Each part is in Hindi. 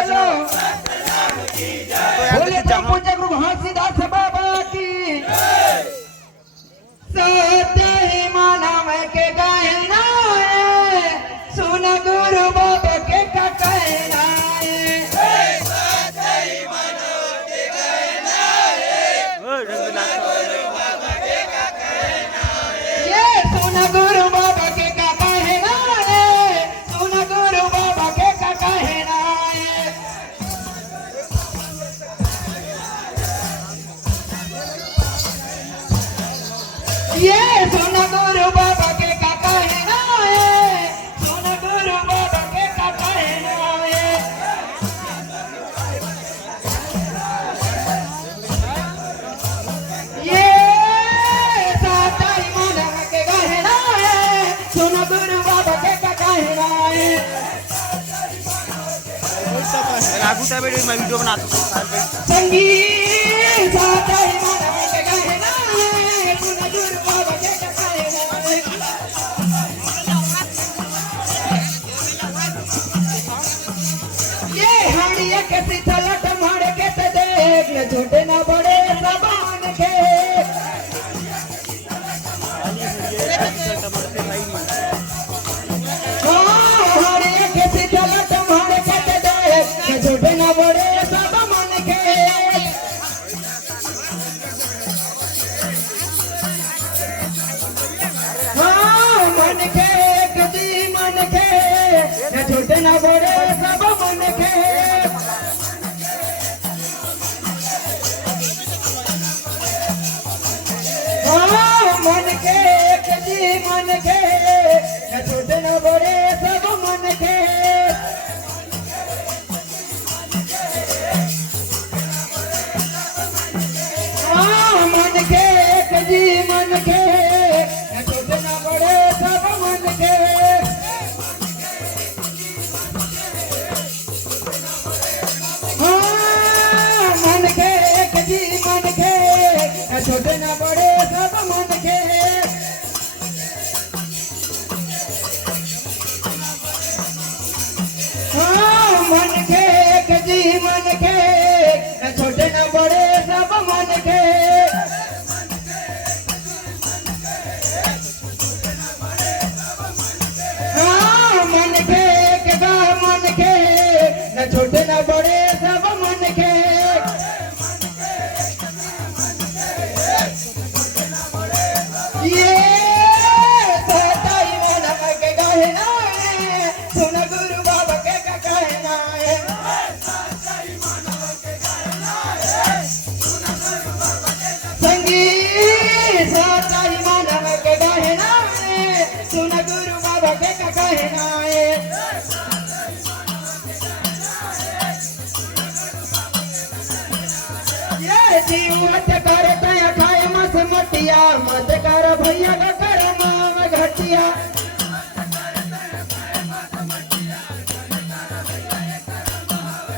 बोलो तो बोले तो पूज्य गुरु घासीदास बाबा की सत्य ही मानव के कहना है, सुन गुरु बाबा के का कहना है। ये सुन गुरु बाबा के का कहना है, सुन गुरु बाबा के का कहना है। ये सुन गुरु बाबा के का कहना है, सुन गुरु बाबा के का कहना है। ये सच्चाई मानव के कहना है, सुन गुरु बाबा के का कहना है। लागू टाइम मैं वीडियो बनाता हूँ संगीत सच्चाई मानव के कहना है, सुन गुरु बाबा के का कहना है। ये हड़िया के सिथलट मार के ते देख न छोटे न बड़े जबान के। हड़िया के सिथलट मार के ते देख न छोटे न बड़े जबान के। मन के कदी मन के न छोटे न बड़े सब मन के। मन के कदी मन के न छोटे न बड़े सब मन के। मन के कदी मन के न छोटे न बड़े सब मन के। मन के कदी मन के न छोटे न बड़े सब मन के। मन के कदी मन के न छोटे न बड़े सब मन के। मन के कदा मन के न छोटे न बड़े सब मन के। ये सच्चाई मानव के कहना है, सुन गुरु बाबा के का कहना है। संगीत सच्चाई मानव के कहना है, सुन गुरु बाबा के का कहना है। ये जीवत करते खाए मस मटिया, मत कर भैया का कर माम घटिया।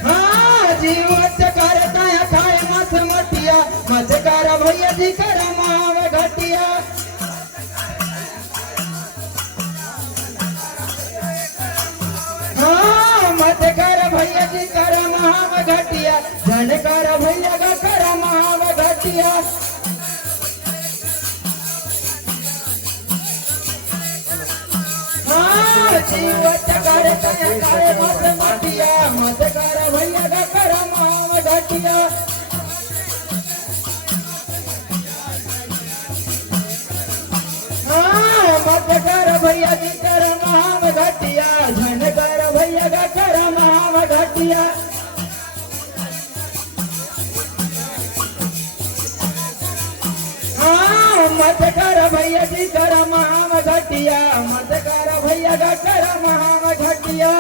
हाँ जीवत करते खाए मस मटिया, मत कर भैया जी कर माम घटिया। हाँ मत कर भैया जी कर माम घटिया, जन कर भैया का कर माम घटिया। हाँ जीवत करते खाए मस मटिया, मत कर भैया का कर माम घटिया। मत कर भैया जी कर माम घटिया, झन कर भैया का कर माम घटिया। मत कर भैया जी कर माम घटिया, मत कर भैया का कर माम घटिया।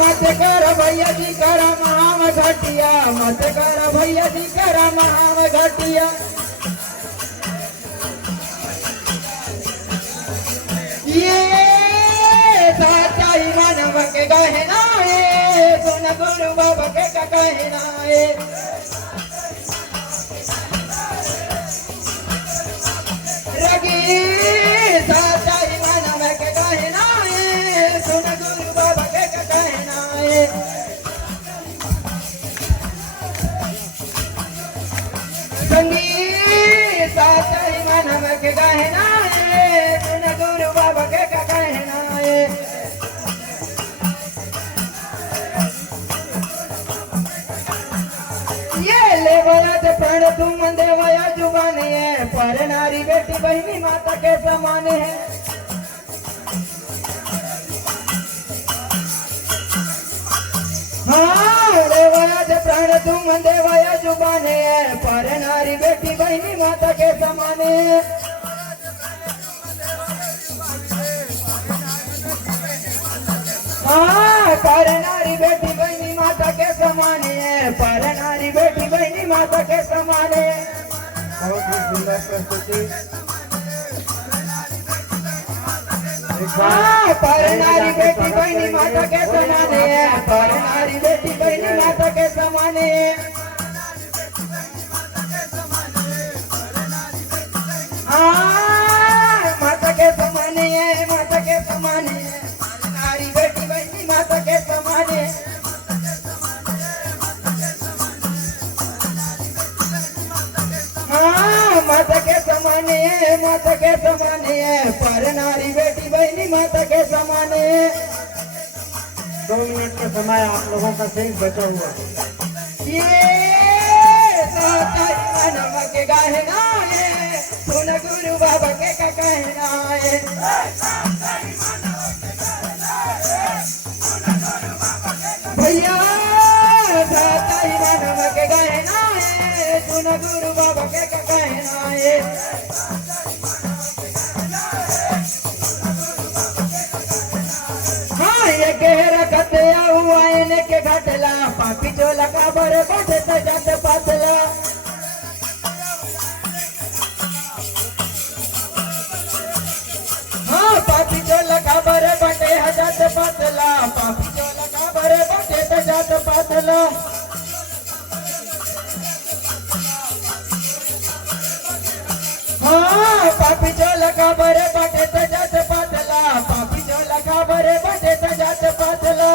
मत कर भैया जी कर माम घटिया, मत कर भैया जी कर माम घटिया। ये सच्चाई मानव के कहना है, सुन गुरु बाबा के का कहना है। रगी सच्चाई संगीत साचाई मानव के कहना है, सुन गुरु बाबा के का कहना है। ये ले बना ते प्रण तुम देवया जुबानी है, पर नारी बेटी बहनी माता के समान है। हाँ देवया ते प्रण तुम देवया जुबानी है, पर नारी बेटी बहनी माता के समान है। हाँ पर नारी बेटी बहनी माता के समान है, पर नारी बेटी बहनी माता के समान है। बहुत ही सुंदर प्रस्तुति। हाँ पर नारी बेटी बहनी माता के समान है, पर नारी बेटी बहनी माता के समान है। हाँ माता के समान है, माता के समान है, नारी बेटी बहनी माता के समान है। हाँ माता के समान है, माता के समान है, पर नारी बेटी बहनी माता के समान है। 2 मिनट का समय आप लोगों का शेष बचा हुआ। ये साचाई मानव के कहना है, सुन गुरु बाबा के का कहना है। भैया साचाई मानव के कहना है, सुन गुरु बाबा के का कहना है। हाँ ये गहरा कते हुआ इन्हें के घटला, पापी जो लगा बर बटे सजात पतला। हाँ पापी जो लगा बर बटे हजात पतला, पापी जो लगा बर बटे सजात पतला। हाँ पापी जो लगा बर बटे सजात पतला, पापी जो लगा बर बटे सजात पतला।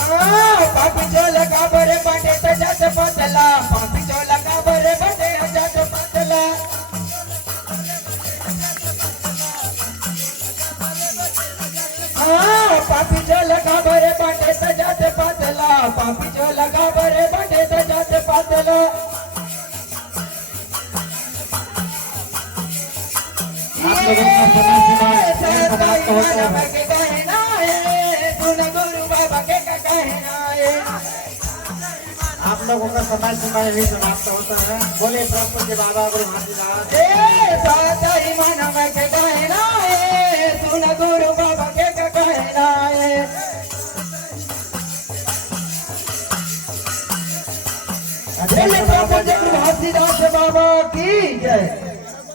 हाँ पापी जो लगा बर बटे सजात पतला, पापी जो लगा बर बटे सजात पतला। हाँ पापी जो लगा बर बटे सजात पतला, पापी जो लगा बर बटे सजात पतला। आप लोगों का समय सीमा समाप्त होता है। के कहना है, सुन गुरु बाबा के का कहना है। आप लोगों का समय सीमा भी समाप्त होता है। बोले प्रभु के बाबा गुरु हाथीनाथ। साचाई मानव के कहना है, सुन गुरु बाबा के का कहना है। अच्छा